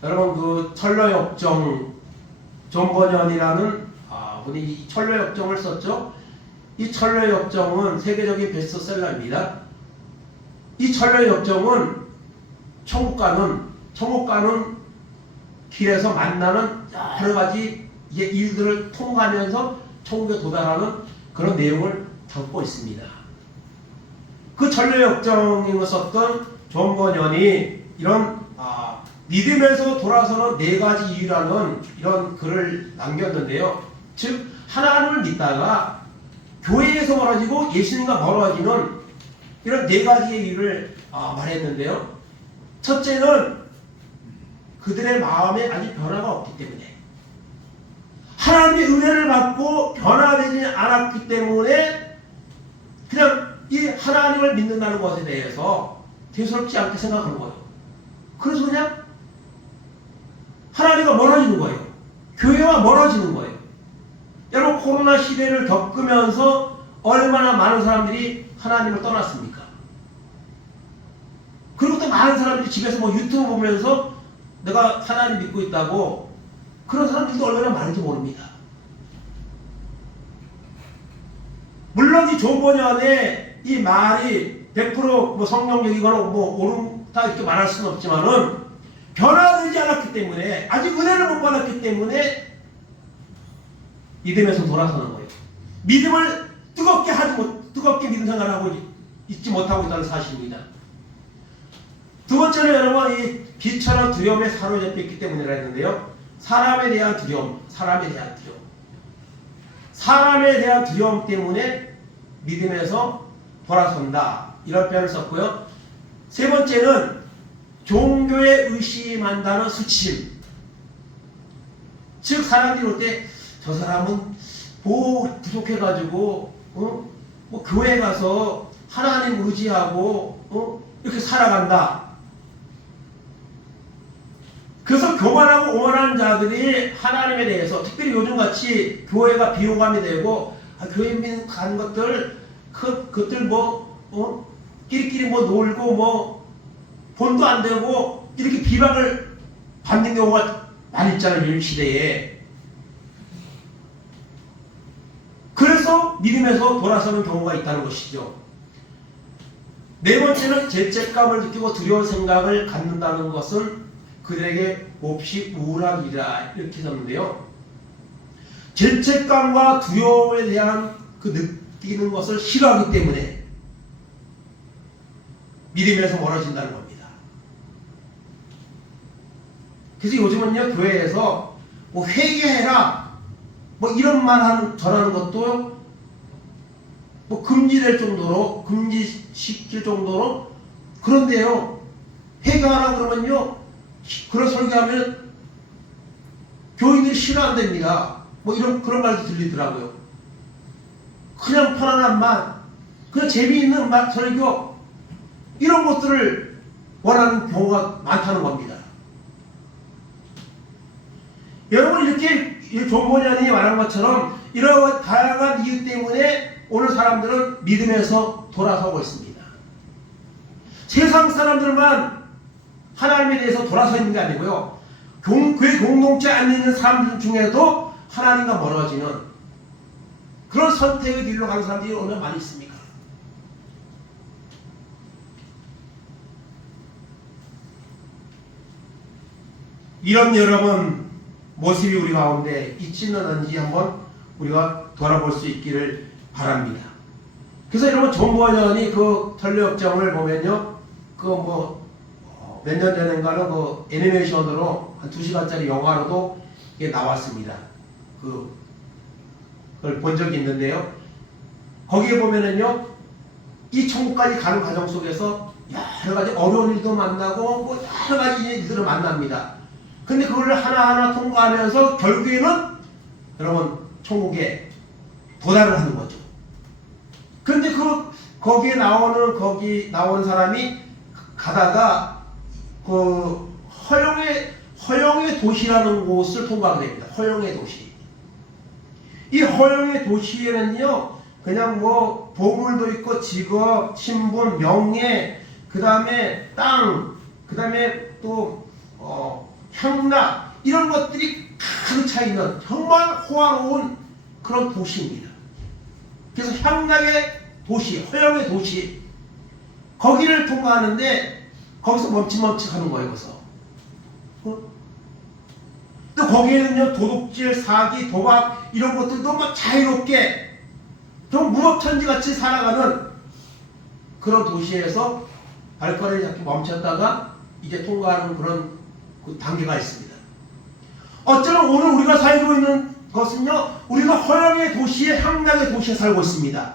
여러분, 그 철로역정 존버년이라는 분이 이 철로역정을 썼죠. 이 철로역정은 세계적인 베스트셀러입니다. 이 철로역정은 천국 가는 길에서 만나는 여러 가지 일들을 통과하면서 천국에 도달하는 그런 내용을 담고 있습니다. 그 철로역정을 썼던 존버년이 이런 믿음에서 돌아서는 4가지 이유라는 이런 글을 남겼는데요. 즉 하나님을 믿다가 교회에서 멀어지고 예수님과 멀어지는 이런 4가지의 이유를 말했는데요. 첫째는 그들의 마음에 아직 변화가 없기 때문에, 하나님의 은혜를 받고 변화되지 않았기 때문에 그냥 이 하나님을 믿는다는 것에 대해서 대수롭지 않게 생각하는 거예요. 그래서 그냥 하나님과 멀어지는 거예요. 교회와 멀어지는 거예요. 여러분, 코로나 시대를 겪으면서 얼마나 많은 사람들이 하나님을 떠났습니까? 그리고 또 많은 사람들이 집에서 뭐 유튜브 보면서 내가 하나님 믿고 있다고 그런 사람들도 얼마나 많은지 모릅니다. 물론 이 조번연의 이 말이 100% 성경적이거나 옳다 이렇게 말할 수는 없지만은 변화되지 않았기 때문에, 아직 은혜를 못 받았기 때문에 믿음에서 돌아서는 거예요. 믿음을 뜨겁게 믿음 생활을 하고 있지 못하고 있다는 사실입니다. 두 번째는 여러분, 이 비천한 두려움에 사로잡혔기 때문이라 했는데요. 사람에 대한 두려움 때문에 믿음에서 돌아선다, 이런 표현을 썼고요. 세 번째는 종교에 의심한다는 수치심. 즉 사람들이 올 때 저 사람은 부족해가지고 교회 가서 하나님 의지하고 이렇게 살아간다. 그래서 교만하고 오만한 자들이 하나님에 대해서, 특별히 요즘같이 교회가 비호감이 되고 교회 가는 것들 그것들 끼리끼리 놀고 본도 안 되고 이렇게 비방을 받는 경우가 많이 있잖아요, 요즘 시대에. 그래서 믿음에서 돌아서는 경우가 있다는 것이죠. 네 번째는 죄책감을 느끼고 두려운 생각을 갖는다는 것은 그들에게 몹시 우울한 일이라, 이렇게 썼는데요. 죄책감과 두려움에 대한 그 느끼는 것을 싫어하기 때문에 믿음에서 멀어진다는 겁니다. 그래서 요즘은요, 교회에서 회개해라 이런 말 전하는 것도 금지될 정도로, 금지시킬 정도로 그런데요. 회개하라 그러면요, 그런 설교하면 교인들이 싫어한답니다. 그런 말도 들리더라고요. 그냥 편안한 말, 그냥 재미있는 말, 설교, 이런 것들을 원하는 경우가 많다는 겁니다. 여러분, 이렇게 조본연이 말한 것처럼 이러한 다양한 이유 때문에 오늘 사람들은 믿음에서 돌아서고 있습니다. 세상 사람들만 하나님에 대해서 돌아서 있는 게 아니고요, 교회 공동체 안에 있는 사람들 중에도 하나님과 멀어지는 그런 선택의 길로 가는 사람들이 얼마나 많이 있습니까? 이런 여러분 모습이 우리 가운데 있지는 않은지 한번 우리가 돌아볼 수 있기를 바랍니다. 그래서 여러분, 조본연이 그 전례역정을 보면요, 몇 년 전인가는 애니메이션으로 한 2시간짜리 영화로도 이게 나왔습니다. 그걸 본 적이 있는데요. 거기에 보면은요, 이 천국까지 가는 과정 속에서 여러 가지 어려운 일도 만나고 여러 가지 일들을 만납니다. 근데 그걸 하나하나 통과하면서 결국에는 여러분 천국에 도달을 하는 거죠. 근데 거기에 나오는 사람이 가다가 허영의 도시라는 곳을 통과하게 됩니다. 허영의 도시. 이 허영의 도시에는요, 그냥 보물도 있고 직업, 신분, 명예, 그 다음에 땅, 그 다음에 또 향락, 이런 것들이 가득 차 있는 정말 호화로운 그런 도시입니다. 그래서 향락의 도시, 허영의 도시, 거기를 통과하는데 거기서 멈칫멈칫하는 거예요. 그래서 또 거기에는요, 도둑질, 사기, 도박 이런 것들도 막 자유롭게 좀 무법천지같이 살아가는 그런 도시에서 발걸음이 잠깐 멈췄다가 이제 통과하는 그런 그 단계가 있습니다. 어쩌면 오늘 우리가 살고 있는 것은요, 우리가 허영의 도시에, 향락의 도시에 살고 있습니다.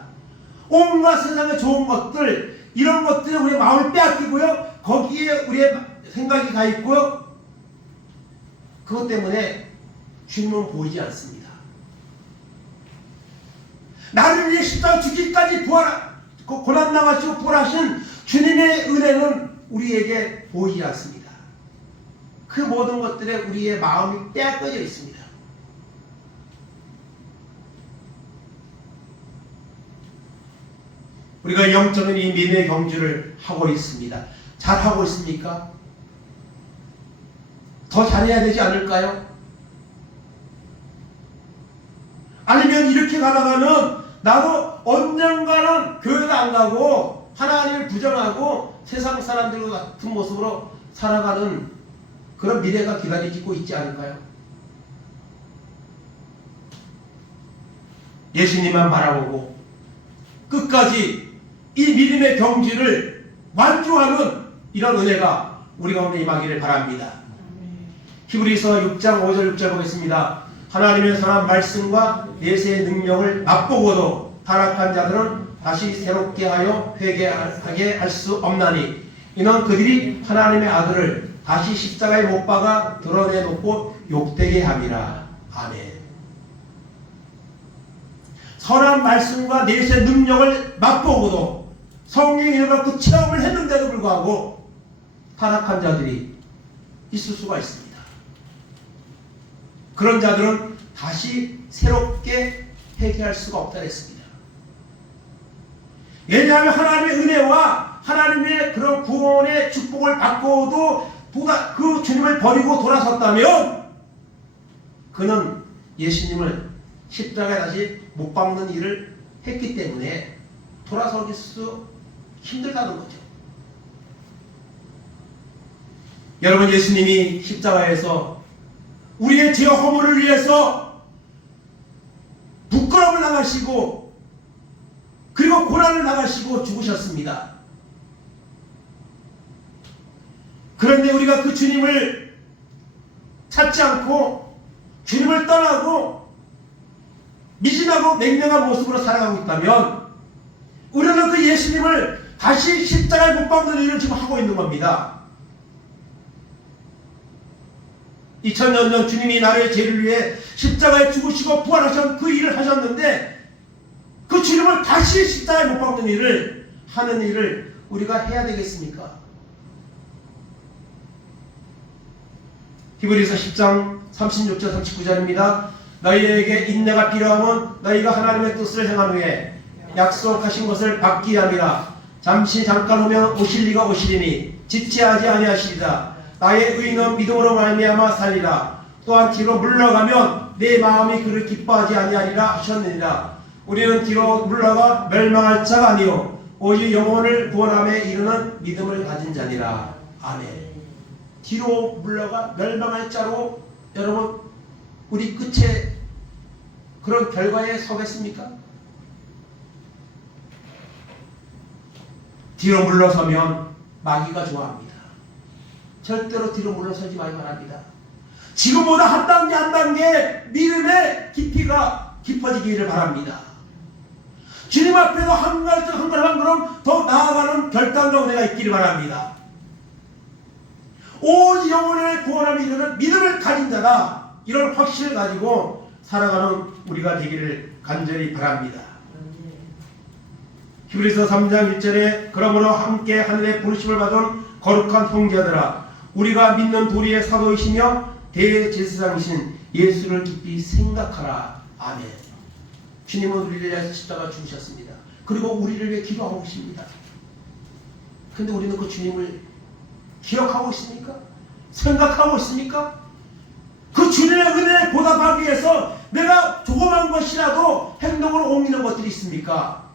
온갖 세상의 좋은 것들, 이런 것들이 우리의 마음을 빼앗기고요, 거기에 우리의 생각이 가 있고요, 그것 때문에 주님은 보이지 않습니다. 나를 위해 십자가 죽기까지 고난당하시고 부활하신 주님의 은혜는 우리에게 보이지 않습니다. 그 모든 것들에 우리의 마음이 빼앗겨져 있습니다. 우리가 영적인 이 믿음의 경주를 하고 있습니다. 잘하고 있습니까? 더 잘해야 되지 않을까요? 과연 이렇게 가다가는 나도 언젠가는 교회도 안 가고 하나님을 부정하고 세상 사람들과 같은 모습으로 살아가는 그런 미래가 기다리고 있지 않을까요? 예수님만 바라보고 끝까지 이 믿음의 경지를 완주하는 이런 은혜가 우리 가운데 임하기를 바랍니다. 히브리서 6장 5절 6절 보겠습니다. 하나님의 선한 말씀과 내세의 능력을 맛보고도 타락한 자들은 다시 새롭게 하여 회개하게 할 수 없나니 이는 그들이 하나님의 아들을 다시 십자가에 못 박아 드러내놓고 욕되게 함이라. 아멘. 선한 말씀과 내세의 능력을 맛보고도 성령이 그 체험을 했는데도 불구하고 타락한 자들이 있을 수가 있습니다. 그런 자들은 다시 새롭게 회개할 수가 없다 했습니다. 왜냐하면 하나님의 은혜와 하나님의 그런 구원의 축복을 받고도 그 주님을 버리고 돌아섰다면 그는 예수님을 십자가에 다시 못 박는 일을 했기 때문에 돌아서기 수 힘들다는 거죠. 여러분, 예수님이 십자가에서 우리의 죄 허물을 위해서 부끄러움을 당하시고 그리고 고난을 당하시고 죽으셨습니다. 그런데 우리가 그 주님을 찾지 않고 주님을 떠나고 미진하고 맹랑한 모습으로 살아가고 있다면 우리는 그 예수님을 다시 십자가에 못 박는 일을 지금 하고 있는 겁니다. 2000년 전 주님이 나의 죄를 위해 십자가에 죽으시고 부활하신 그 일을 하셨는데 그 주님을 다시 십자가에 못 박는 일을 하는 일을 우리가 해야 되겠습니까? 히브리서 10장 36절 39절입니다. 너희에게 인내가 필요하면 너희가 하나님의 뜻을 행한 후에 약속하신 것을 받기 함이라. 잠시 잠깐 오면 오실 리가 오시리니 지체하지 아니하시리라. 나의 의인은 믿음으로 말미암아 살리라. 또한 뒤로 물러가면 내 마음이 그를 기뻐하지 아니하리라 하셨느니라. 우리는 뒤로 물러가 멸망할 자가 아니요 오직 영혼을 구원함에 이르는 믿음을 가진 자니라. 아멘. 뒤로 물러가 멸망할 자로 여러분 우리 끝에 그런 결과에 서겠습니까? 뒤로 물러서면 마귀가 좋아합니다. 절대로 뒤로 물러서지 말기 바랍니다. 지금보다 한 단계 한 단계 믿음의 깊이가 깊어지기를 바랍니다. 주님 앞에서 한 걸음 더 나아가는 결단과 은혜가 있기를 바랍니다. 오직 영혼을 구원함에 이르는 믿음을 가진 자다. 이런 확신을 가지고 살아가는 우리가 되기를 간절히 바랍니다. 히브리서 3장 1절에 그러므로 함께 하늘의 부르심을 받은 거룩한 형제들아 우리가 믿는 도리의 사도이시며 대제사장이신 예수를 깊이 생각하라. 아멘. 주님은 우리를 위해서 십자가 죽으셨습니다. 그리고 우리를 위해 기도하고 계십니다. 근데 우리는 그 주님을 기억하고 있습니까? 생각하고 있습니까? 그 주님의 은혜에 보답하기 위해서 내가 조그만 것이라도 행동으로 옮기는 것들이 있습니까?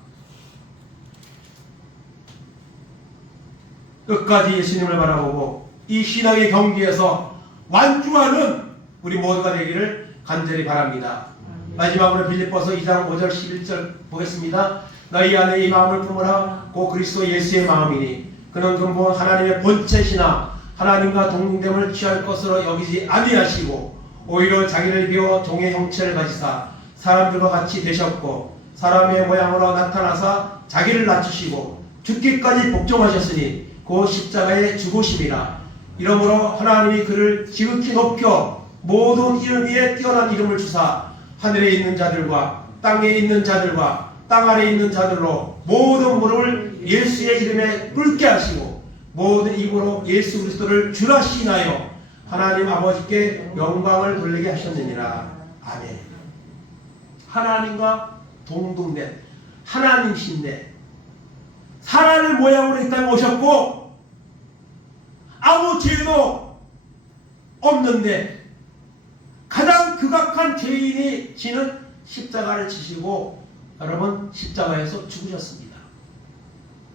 끝까지 예수님을 바라보고 이 신앙의 경기에서 완주하는 우리 모두가 되기를 간절히 바랍니다. 마지막으로 빌립보서 2장 5절 11절 보겠습니다. 너희 안에 이 마음을 품으라. 곧 그리스도 예수의 마음이니 그는 근본 하나님의 본체시나 하나님과 동등됨을 취할 것으로 여기지 아니하시고 오히려 자기를 비워 종의 형체를 가지사 사람들과 같이 되셨고 사람의 모양으로 나타나사 자기를 낮추시고 죽기까지 복종하셨으니 그 십자가의 죽으심이라. 이러므로 하나님이 그를 지극히 높여 모든 이름 위에 뛰어난 이름을 주사 하늘에 있는 자들과 땅에 있는 자들과 땅 아래에 있는 자들로 모든 무릎을 예수의 이름에 꿇게 하시고 모든 입으로 예수 그리스도를 주라 시인하여 하나님 아버지께 영광을 돌리게 하셨느니라. 아멘. 하나님과 동등된 하나님이신데 사람의 모양으로 이 땅에 오셨고 아무 죄도 없는데 가장 극악한 죄인이 지는 십자가를 지시고 여러분 십자가에서 죽으셨습니다.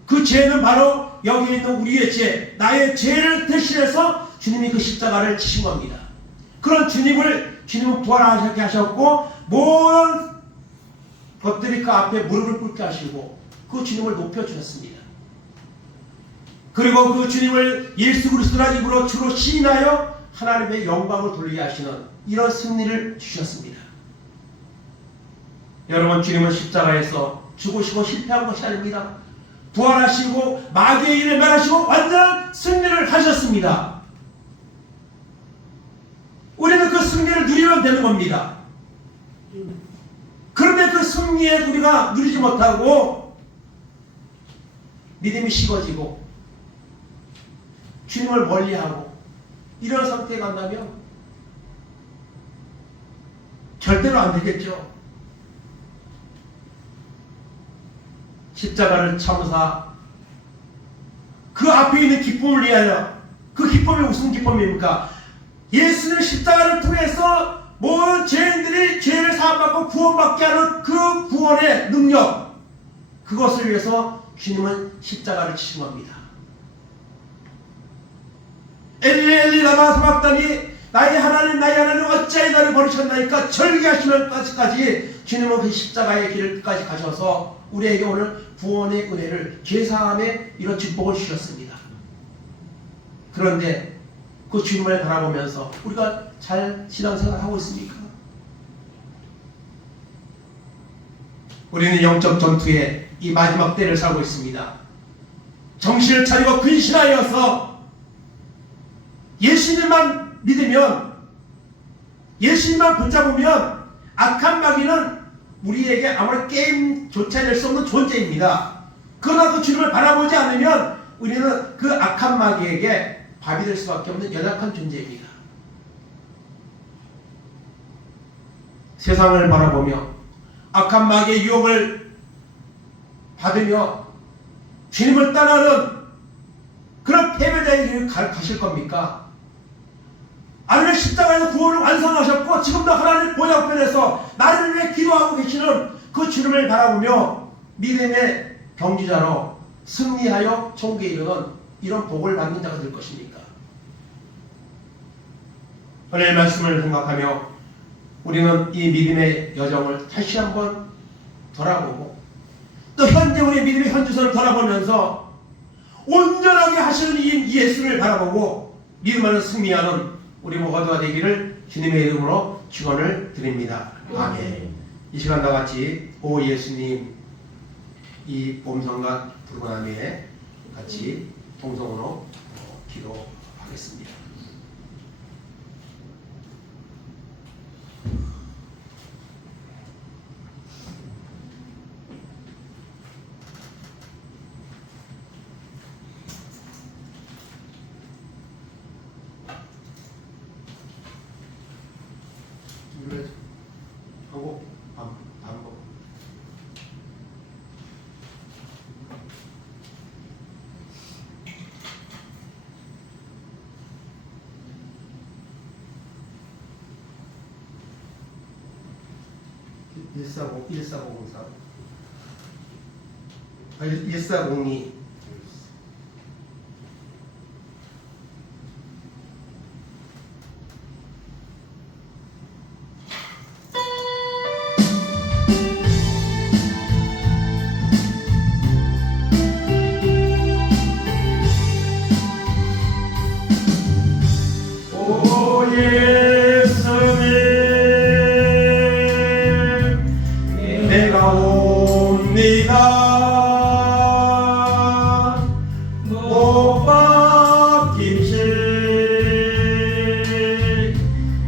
그 죄는 바로 여기 있는 우리의 죄, 나의 죄를 대신해서 주님이 그 십자가를 지신 겁니다. 그런 주님은 부활하게 하셨고 모든 것들이 그 앞에 무릎을 꿇게 하시고 그 주님을 높여주셨습니다. 그리고 그 주님을 예수 그리스도라는 이름으로 주로 시인하여 하나님의 영광을 돌리게 하시는 이런 승리를 주셨습니다. 여러분, 주님은 십자가에서 죽으시고 실패한 것이 아닙니다. 부활하시고 마귀의 일을 멸하시고 완전한 승리를 하셨습니다. 우리는 그 승리를 누리면 되는 겁니다. 그런데 그 승리에 우리가 누리지 못하고 믿음이 식어지고 주님을 멀리하고 이런 상태에 간다면 절대로 안 되겠죠. 십자가를 참사 그 앞에 있는 기쁨을 위하여, 그 기쁨이 무슨 기쁨입니까? 예수는 십자가를 통해서 모든 죄인들이 죄를 사함받고 구원받게 하는 그 구원의 능력, 그것을 위해서 주님은 십자가를 치신 겁니다. 엘리 엘리 라마 사박다니, 나의 하나님 어찌하여 나를 버리셨나이까 절기하시면까지 주님은 그 십자가의 길을 끝까지 가셔서 우리에게 오늘 구원의 은혜를, 죄사함의 이런 축복을 주셨습니다. 그런데 그 주님을 바라보면서 우리가 잘 신앙생활을 하고 있습니까? 우리는 영적 전투의 이 마지막 때를 살고 있습니다. 정신을 차리고 근신하여서 예수님만 믿으면, 예수님만 붙잡으면 악한 마귀는 우리에게 아무런 게임조차 낼 수 없는 존재입니다. 그러나 그 주님을 바라보지 않으면 우리는 그 악한 마귀에게 밥이 될 수밖에 없는 연약한 존재입니다. 세상을 바라보며 악한 마귀의 유혹을 받으며 주님을 떠나는 그런 패배자의 길을 가실 겁니까? 아니면 십자가에서 구원을 완성하셨고 지금도 하나님 보좌 우편에서 나를 위해 기도하고 계시는 그 주님을 바라보며 믿음의 경주자로 승리하여 천국에 이르는 이런 복을 받는 자가 될 것입니까? 오늘 말씀을 생각하며 우리는 이 믿음의 여정을 다시 한번 돌아보고 또 현재 우리의 믿음의 현주소를 돌아보면서 온전하게 하시는 이 예수를 바라보고 믿음 안에 승리하는 우리 모두가 되기를 주님의 이름으로 축원을 드립니다. 아멘. 이 시간 다 같이 오 예수님 이 봄성간 부르고 난 후에 같이 동성으로 기도하겠습니다. 하고 반복. (140) 14004 1402 내가 옵니다. 못 박히신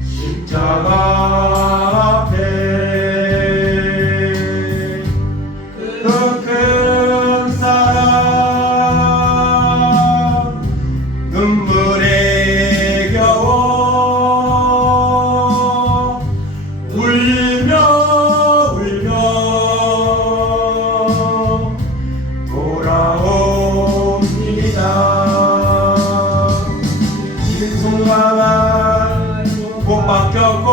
십자가 앞에 그 큰 사랑 눈물에 겨워 울며 못 박혔고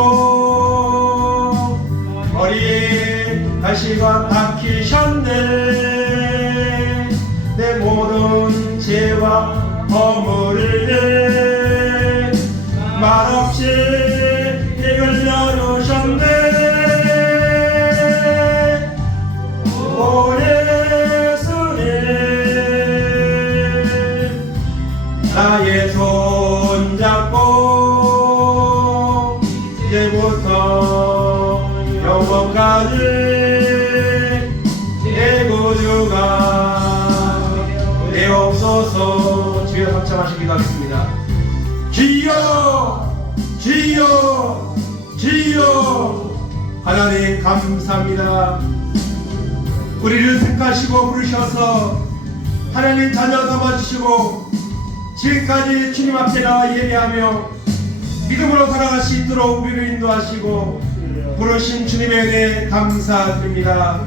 머리에 가시가 박히셨네. 내 모든 죄와 허물을 말없이 입을 열으셨네. 오 예수님, 나의 손 잡고 이제부터 영원까지 내 구주가 되옵소서. 주여 합창하시기도 하겠습니다. 주여 주여 주여. 하나님 감사합니다. 우리를 택하시고 부르셔서 하나님 자녀 삼아주시고 지금까지 주님 앞에 나와 예배하며 믿음으로 살아갈 수 있도록 우리를 인도하시고 부르신 주님의 은혜 감사드립니다.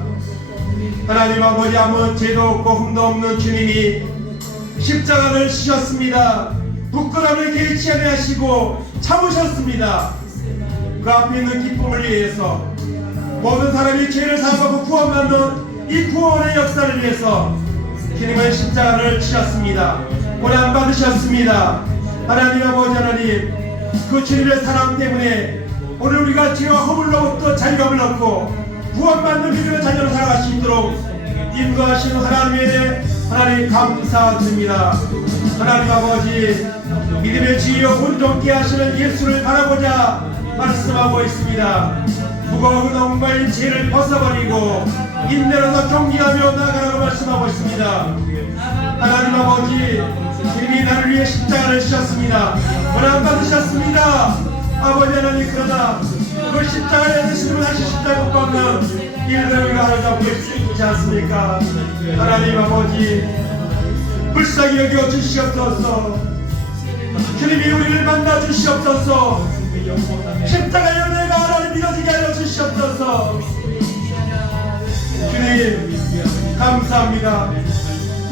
하나님 아버지, 아무 죄도 없고 흠도 없는 주님이 십자가를 지셨습니다. 부끄러움을 개의치 아니하시고 참으셨습니다. 그 앞에 있는 기쁨을 위해서, 모든 사람이 죄를 사하고 구원받는 이 구원의 역사를 위해서 주님은 십자가를 지셨습니다. 고난 받으셨습니다. 하나님 아버지, 하나님, 그 주님의 사랑 때문에 오늘 우리가 죄와 허물로부터 자유함을 얻고 구원받는 믿음의 자녀로 살아갈 수 있도록 인도하시는 하나님의 하나님 감사드립니다. 하나님 아버지, 믿음의 지혜와 온전케 하시는 예수를 바라보자 말씀하고 있습니다. 무거운 엉망인 죄를 벗어버리고 인내로서 경기하며 나아가라고 말씀하고 있습니다. 하나님 아버지, 주님이 나를 위해 십자가를 지셨습니다. 고난 받으셨습니다. 아버지 하나님, 그러나 그 십자가에 대신 다시 십자가 못 박는 일들을 우리가 하려고 있지 않습니까? 하나님 아버지, 불쌍히 여겨 주시옵소서. 주님이 우리를 만나 주시옵소서. 십자가의 은혜가 하나님 믿어지게 하여 주시옵소서. 주님 감사합니다.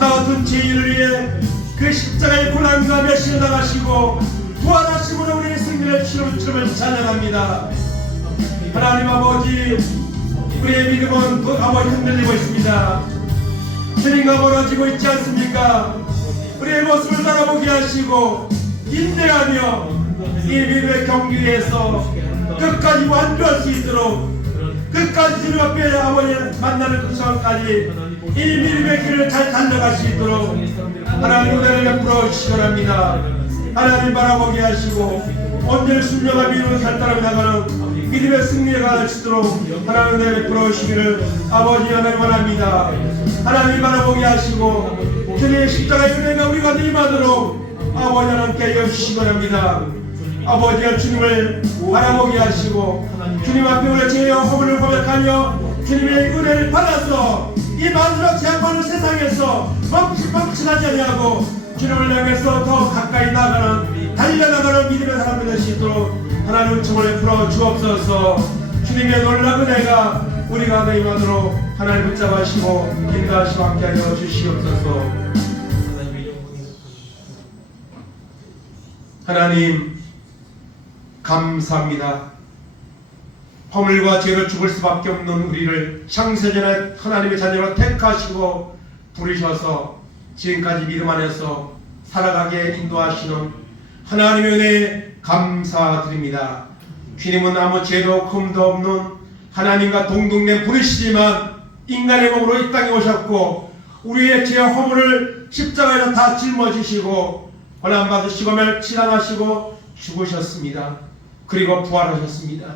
나 같은 죄인을 위해 그 십자가의 고난과 멸시를 당하시고 부활하심으로 우리의 승리를 주님을 찬양합니다. 하나님 아버지, 우리의 믿음은 아버지 흔들리고 있습니다. 주님과 멀어지고 있지 않습니까? 우리의 모습을 바라보게 하시고 인내하며 이 믿음의 경기에서 끝까지 완주할 수 있도록, 끝까지 주님 앞에 아버지 만나는 그 시간까지 이 믿음의 길을 잘 달려갈 수 있도록 하나님 은혜를 베풀어 주시기 바랍니다. 하나님 바라보게 하시고 온전히 순종한 믿음을 결단하며 나가는 믿음의 승리에 갈 수 있도록 하나님 은혜를 베풀어 주시기를 아버지 하나님 원합니다. 하나님 바라보게 하시고 주님의 십자가의 은혜가 우리 가운데 임하도록 아버지 하나님께 여주시기 바랍니다. 아버지가 주님을 바라보게 하시고 주님 앞에 우리의 죄와 허물을 고백하며 주님의 은혜를 받아서 이 마지막 재앙받는 세상에서 멈칫하지 아니하고 주님을 향해서 더 가까이 나가는, 달려나가는 믿음의 사람들 될 수 있도록 하나님 은총을 베풀어 주옵소서. 주님의 놀라운 은혜가 우리 가운데 임하도록 하나님 붙잡으시고 인도하시고 함께하여 주시옵소서. 하나님 감사합니다. 허물과 죄로 죽을 수밖에 없는 우리를 창세전에 하나님의 자녀로 택하시고 부르셔서 지금까지 믿음 안에서 살아가게 인도하시는 하나님의 은혜에 감사드립니다. 주님은 아무 죄도 흠도 없는 하나님과 동등된 부르시지만 인간의 몸으로 이 땅에 오셨고 우리의 죄와 허물을 십자가에서 다 짊어지시고 고난받으시고 멸치당하시고 죽으셨습니다. 그리고 부활하셨습니다.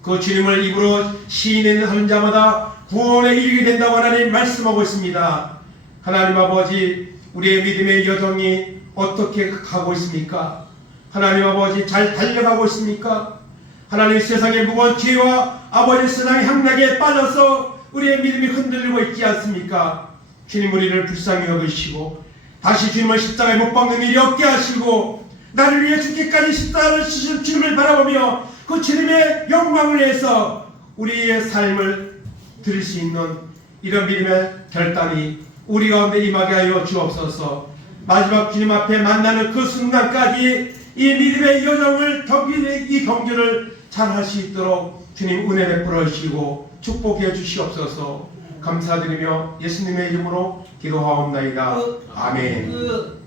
그 주님을 입으로 시인하는 자마다 구원에 이르게 된다고 하나님 말씀하고 있습니다. 하나님 아버지, 우리의 믿음의 여정이 어떻게 가고 있습니까? 하나님 아버지, 잘 달려가고 있습니까? 하나님, 세상의 무거운 죄와 아버지 세상의 향락에 빠져서 우리의 믿음이 흔들리고 있지 않습니까? 주님, 우리를 불쌍히 여기시고 다시 주님을 십자가에 못 박는 일이 없게 하시고 나를 위해 죽기까지 십자가를 지신 주님을 바라보며 그 주님의 영광을 위해서 우리의 삶을 드릴 수 있는 이런 믿음의 결단이 우리 가운데 임하게 하여 주옵소서. 마지막 주님 앞에 만나는 그 순간까지 이 믿음의 여정을 덕이 이 경주를 잘 할 수 있도록 주님 은혜 베풀어 주시고 축복해 주시옵소서. 감사드리며 예수님의 이름으로 기도하옵나이다. 아멘.